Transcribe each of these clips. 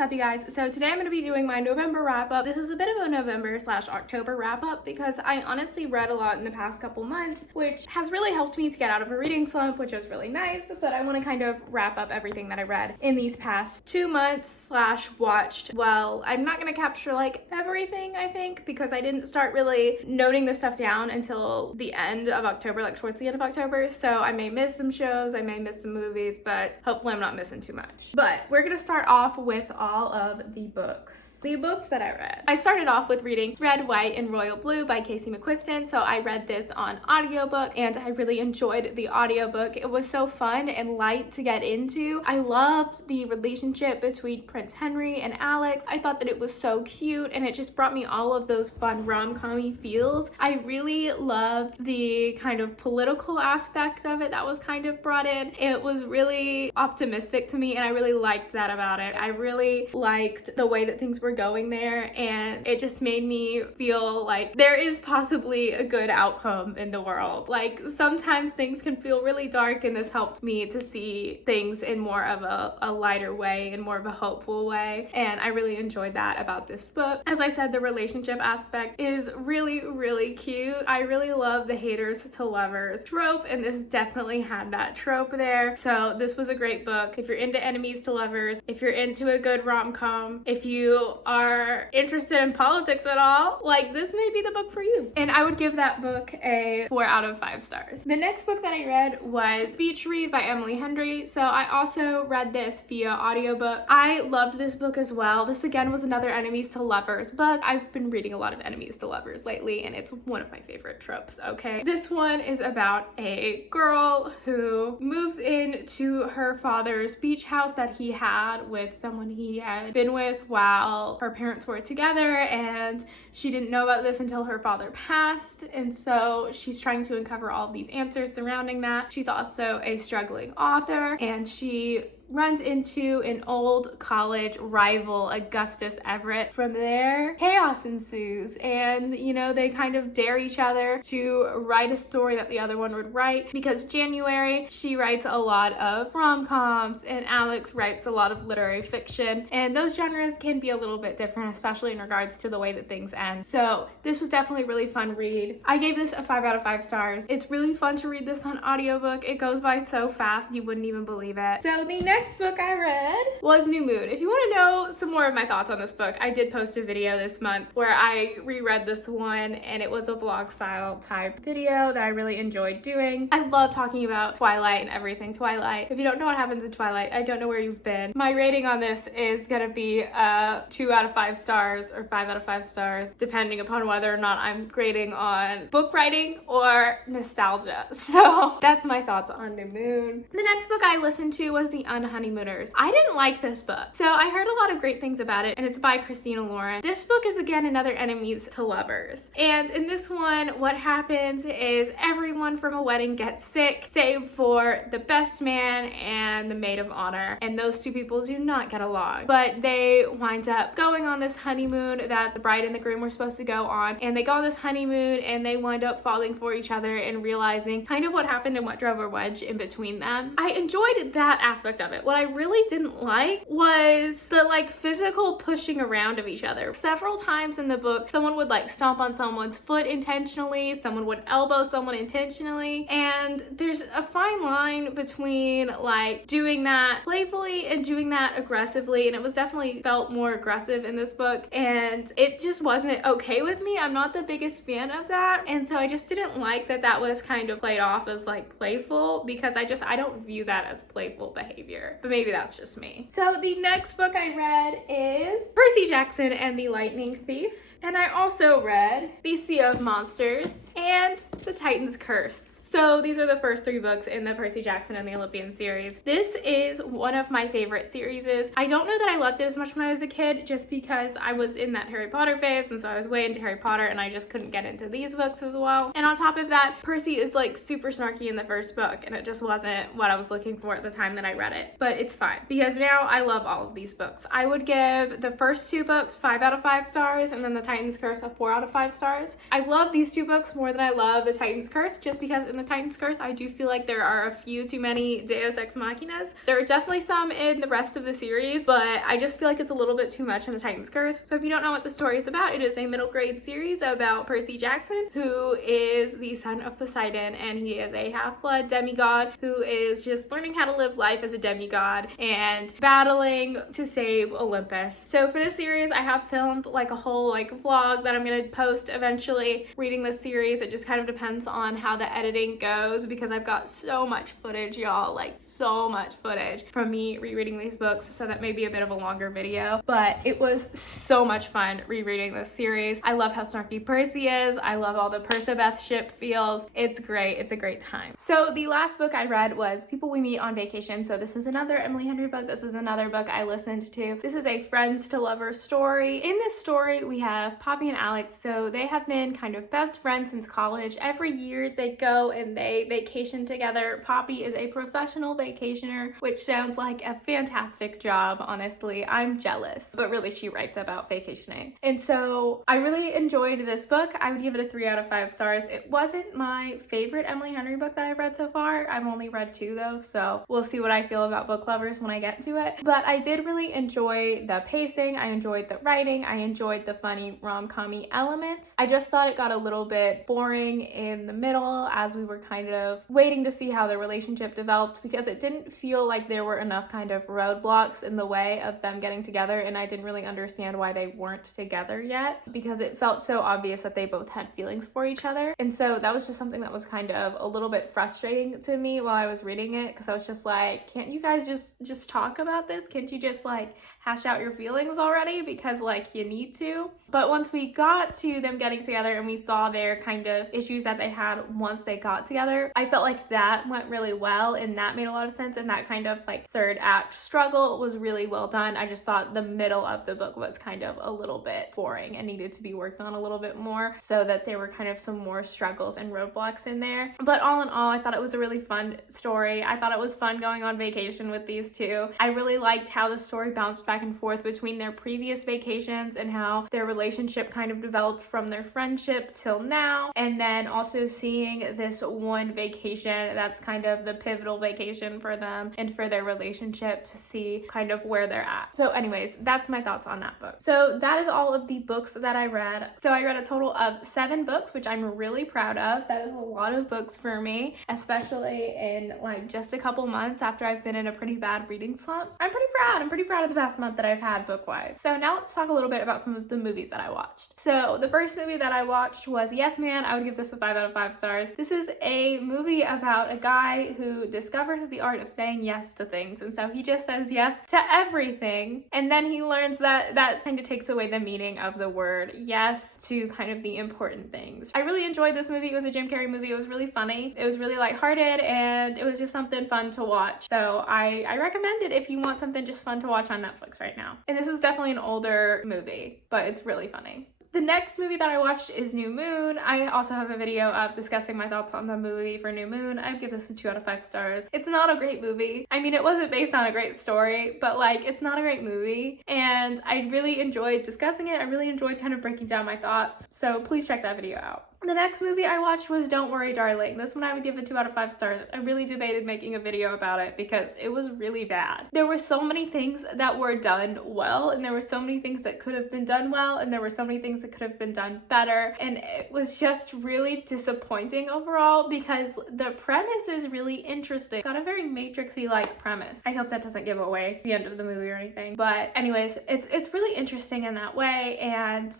What's up, you guys? So today I'm going to be doing my November wrap-up. This is a bit of a November/October wrap-up because I honestly read a lot in the past couple months, which has really helped me to get out of a reading slump, which was really nice, but I want to kind of wrap up everything that I read in these past 2 months/watched. Well, I'm not going to capture like everything, I think, because I didn't start really noting the stuff down until the end of October, like towards the end of October, so I may miss some shows, I may miss some movies, but hopefully I'm not missing too much. But we're going to start off with all of the books that I read. I started off with reading Red, White, and Royal Blue by Casey McQuiston. So I read this on audiobook and I really enjoyed the audiobook. It was so fun and light to get into. I loved the relationship between Prince Henry and Alex. I thought that it was so cute and it just brought me all of those fun rom-com-y feels. I really loved the kind of political aspect of it that was kind of brought in. It was really optimistic to me and I really liked that about it. I really liked the way that things were going there and it just made me feel like there is possibly a good outcome in the world. Like sometimes things can feel really dark and this helped me to see things in more of a lighter way and more of a hopeful way, and I really enjoyed that about this book. As I said, the relationship aspect is really, really cute. I really love the haters to lovers trope and this definitely had that trope there. So this was a great book. If you're into enemies to lovers, if you're into a good rom-com, if you are interested in politics at all, like this may be the book for you. And I would give that book a 4 out of 5 stars. The next book that I read was Beach Read by Emily Henry. So I also read this via audiobook. I loved this book as well. This again was another enemies to lovers book. I've been reading a lot of enemies to lovers lately and it's one of my favorite tropes, okay? This one is about a girl who moves into her father's beach house that he had with someone he had been with while her parents were together, and she didn't know about this until her father passed, and so she's trying to uncover all of these answers surrounding that. She's also a struggling author and she runs into an old college rival, Augustus Everett. From there, chaos ensues and, you know, they kind of dare each other to write a story that the other one would write, because January, she writes a lot of rom-coms and Alex writes a lot of literary fiction, and those genres can be a little bit different, especially in regards to the way that things end. So this was definitely a really fun read. I gave this a 5 out of 5 stars. It's really fun to read this on audiobook. It goes by so fast, you wouldn't even believe it. So the next book I read was New Moon. If you want to know some more of my thoughts on this book, I did post a video this month where I reread this one and it was a vlog style type video that I really enjoyed doing. I love talking about Twilight and everything Twilight. If you don't know what happens in Twilight, I don't know where you've been. My rating on this is gonna be 2 out of 5 stars or 5 out of 5 stars, depending upon whether or not I'm grading on book writing or nostalgia. So that's my thoughts on New Moon. The next book I listened to was the Unhoneymooners. I didn't like this book. So I heard a lot of great things about it and it's by Christina. This book is again another enemies to lovers. And in this one, what happens is everyone from a wedding gets sick, save for the best man and the maid of honor. And those two people do not get along. But they wind up going on this honeymoon that the bride and the groom were supposed to go on. And they go on this honeymoon and they wind up falling for each other and realizing kind of what happened and what drove a wedge in between them. I enjoyed that aspect of it. What I really didn't like was the like physical pushing around of each other. Several times in the book, someone would like stomp on someone's foot intentionally, someone would elbow someone intentionally, and there's a fine line between like doing that playfully and doing that aggressively, and it was definitely felt more aggressive in this book and it just wasn't okay with me. I'm not the biggest fan of that, and so I just didn't like that that was kind of played off as like playful, because I don't view that as playful behavior, but maybe that's just me. So the next book I read is Percy Jackson and the Lightning Thief, and I also read The Sea of Monsters and The Titan's Curse. So these are the first 3 books in the Percy Jackson and the Olympian series. This is one of my favorite series. I don't know that I loved it as much when I was a kid, just because I was in that Harry Potter phase, and so I was way into Harry Potter and I just couldn't get into these books as well. And on top of that, Percy is like super snarky in the first book and it just wasn't what I was looking for at the time that I read it. it, but it's fine because now I love all of these books. I would give the first 2 books 5 out of 5 stars, and then the Titan's Curse a 4 out of 5 stars. I love these 2 books more than I love the Titan's Curse, just because in the Titan's Curse I do feel like there are a few too many Deus Ex Machinas. There are definitely some in the rest of the series, but I just feel like it's a little bit too much in the Titan's Curse. So if you don't know what the story is about, it is a middle grade series about Percy Jackson, who is the son of Poseidon, and he is a half-blood demigod who is just learning how to live life as a demigod and battling to save Olympus. So for this series, I have filmed like a whole vlog that I'm gonna post eventually reading this series. It just kind of depends on how the editing goes because I've got so much footage, y'all, like so much footage from me rereading these books, so that may be a bit of a longer video, but it was so much fun rereading this series. I love how snarky Percy is. I love all the Percabeth ship feels. It's great. It's a great time. So the last book I read was People We Meet on Vacation. So this is another Emily Henry book. This is another book I listened to. This is a friends to lovers story. In this story, we have Poppy and Alex. So they have been kind of best friends since college. Every year they go and they vacation together. Poppy is a professional vacationer, which sounds like a fantastic job, honestly. I'm jealous, but really she writes about vacationing. And so I really enjoyed this book. I would give it a 3 out of 5 stars. It wasn't my favorite Emily Henry book that I've read so far. I've only read 2 though, so we'll see what I feel about book lovers when I get to it. But I did really enjoy the pacing. I enjoyed the writing. I enjoyed the funny rom-com-y elements. I just thought it got a little bit boring in the middle as we were kind of waiting to see how the relationship developed, because it didn't feel like there were enough kind of roadblocks in the way of them getting together, and I didn't really understand why they weren't together yet, because it felt so obvious that they both had feelings for each other. And so that was just something that was kind of a little bit frustrating to me while I was reading it, because I was just like, can't you guys just talk about this? Can't you just like hash out your feelings already, because like you need to? But once we got to them getting together and we saw their kind of issues that they had once they got together, I felt like that went really well and that made a lot of sense, and that kind of like third act struggle was really well done. I just thought the middle of the book was kind of a little bit boring and needed to be worked on a little bit more, so that there were kind of some more struggles and roadblocks in there. But all in all, I thought it was a really fun story. I thought it was fun going on vacation with these 2. I really liked how the story bounced back and forth between their previous vacations and how their relationship kind of developed from their friendship till now, and then also seeing this one vacation that's kind of the pivotal vacation for them and for their relationship, to see kind of where they're at. So anyways, that's my thoughts on that book. So that is all of the books that I read. So I read a total of 7 books, which I'm really proud of. That is a lot of books for me, especially in like just a couple months after I've been in a pretty bad reading slump. I'm pretty proud. I'm pretty proud of the past month that I've had book-wise. So now let's talk a little bit about some of the movies that I watched. So the first movie that I watched was Yes Man. I would give this a 5 out of 5 stars. This is a movie about a guy who discovers the art of saying yes to things, and so he just says yes to everything, and then he learns that that kind of takes away the meaning of the word yes to kind of the important things. I really enjoyed this movie. It was a Jim Carrey movie. It was really funny. It was really lighthearted, and it was just something fun to watch. So I recommend it if you want something just fun to watch on Netflix right now. And this is definitely an older movie, but it's really funny. The next movie that I watched is New Moon. I also have a video up discussing my thoughts on the movie for New Moon. I'd give this a 2 out of 5 stars. It's not a great movie. I mean, it wasn't based on a great story, but like, it's not a great movie. And I really enjoyed discussing it. I really enjoyed kind of breaking down my thoughts. So please check that video out. The next movie I watched was Don't Worry Darling. This one I would give a 2 out of 5 stars. I really debated making a video about it because it was really bad. There were so many things that were done well, and there were so many things that could have been done well, and there were so many things that could have been done better, and it was just really disappointing overall because the premise is really interesting. It's got a very Matrixy-like premise. I hope that doesn't give away the end of the movie or anything, but anyways, it's really interesting in that way, and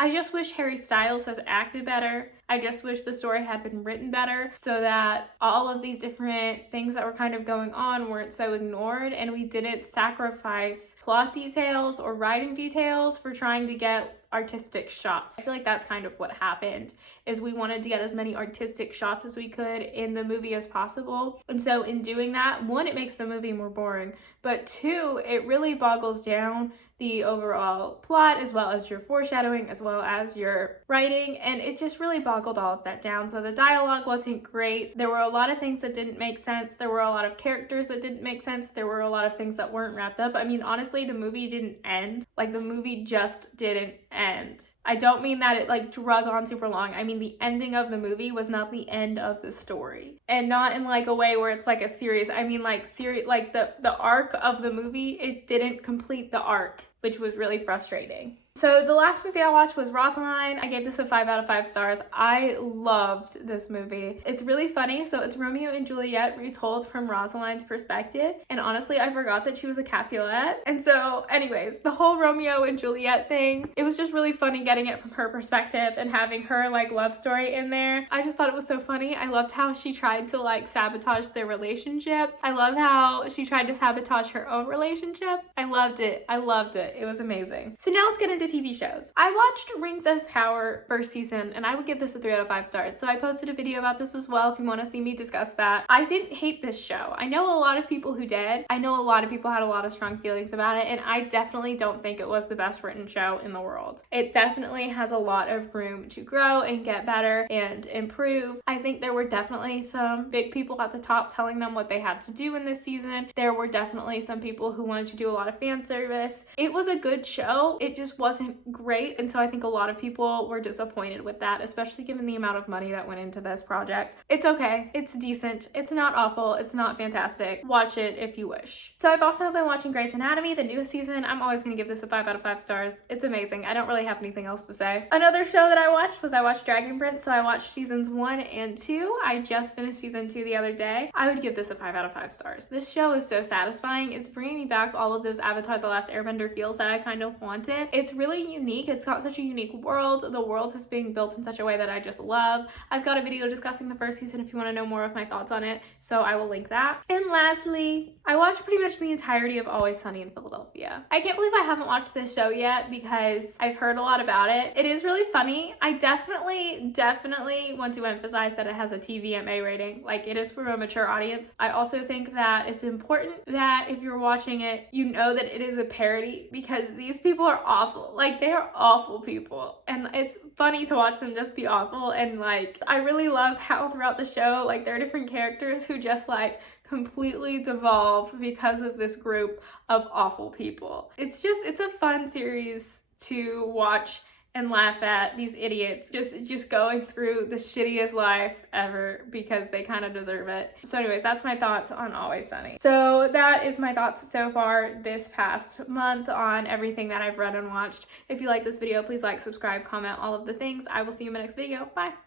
I just wish Harry Styles has acted better. I just wish the story had been written better so that all of these different things that were kind of going on weren't so ignored, and we didn't sacrifice plot details or writing details for trying to get artistic shots. I feel like that's kind of what happened, is we wanted to get as many artistic shots as we could in the movie as possible. And so in doing that, 1, it makes the movie more boring, but 2, it really boggles down the overall plot, as well as your foreshadowing, as well as your writing, and it just really boggled all of that down. So the dialogue wasn't great. There were a lot of things that didn't make sense. There were a lot of characters that didn't make sense. There were a lot of things that weren't wrapped up. I mean, honestly, the movie didn't end. Like, the movie just didn't end. I don't mean that it like drug on super long. I mean the ending of the movie was not the end of the story, and not in like a way where it's like a series. I mean like like the arc of the movie, it didn't complete the arc, which was really frustrating. So the last movie I watched was Rosaline. I gave this a 5 out of 5 stars. I loved this movie. It's really funny. So it's Romeo and Juliet retold from Rosaline's perspective. And honestly, I forgot that she was a Capulet. And so anyways, the whole Romeo and Juliet thing, it was just really funny getting it from her perspective and having her like love story in there. I just thought it was so funny. I loved how she tried to like sabotage their relationship. I love how she tried to sabotage her own relationship. I loved it. I loved it. It was amazing. So now let's get into TV shows. I watched Rings of Power first season, and I would give this a 3 out of 5 stars. So I posted a video about this as well if you want to see me discuss that. I didn't hate this show. I know a lot of people who did. I know a lot of people had a lot of strong feelings about it, and I definitely don't think it was the best written show in the world. It definitely has a lot of room to grow and get better and improve. I think there were definitely some big people at the top telling them what they had to do in this season. There were definitely some people who wanted to do a lot of fan service. It was a good show. It just wasn't great, and so I think a lot of people were disappointed with that, especially given the amount of money that went into this project. It's okay. It's decent. It's not awful. It's not fantastic. Watch it if you wish. So I've also been watching Grey's Anatomy, the newest season. I'm always going to give this a 5 out of 5 stars. It's amazing. I don't really have anything else to say. Another show that I watched Dragon Prince, so I watched seasons 1 and 2. I just finished season 2 the other day. I would give this a 5 out of 5 stars. This show is so satisfying. It's bringing me back all of those Avatar: The Last Airbender feels that I kind of wanted. It's really unique. It's got such a unique world. The world is being built in such a way that I just love. I've got a video discussing the first season if you want to know more of my thoughts on it, so I will link that. And lastly, I watched pretty much the entirety of Always Sunny in Philadelphia. I can't believe I haven't watched this show yet because I've heard a lot about it. It is really funny. I definitely want to emphasize that it has a TVMA rating. Like, it is for a mature audience. I also think that it's important that if you're watching it, you know that it is a parody, because these people are awful. Like, they are awful people, and it's funny to watch them just be awful. And like, I really love how throughout the show, like, there are different characters who just like completely devolve because of this group of awful people. It's a fun series to watch and laugh at these idiots just going through the shittiest life ever because they kind of deserve it. So anyways, that's my thoughts on Always Sunny. So that is my thoughts so far this past month on everything that I've read and watched. If you like this video, please like, subscribe, comment, all of the things. I will see you in my next video. Bye.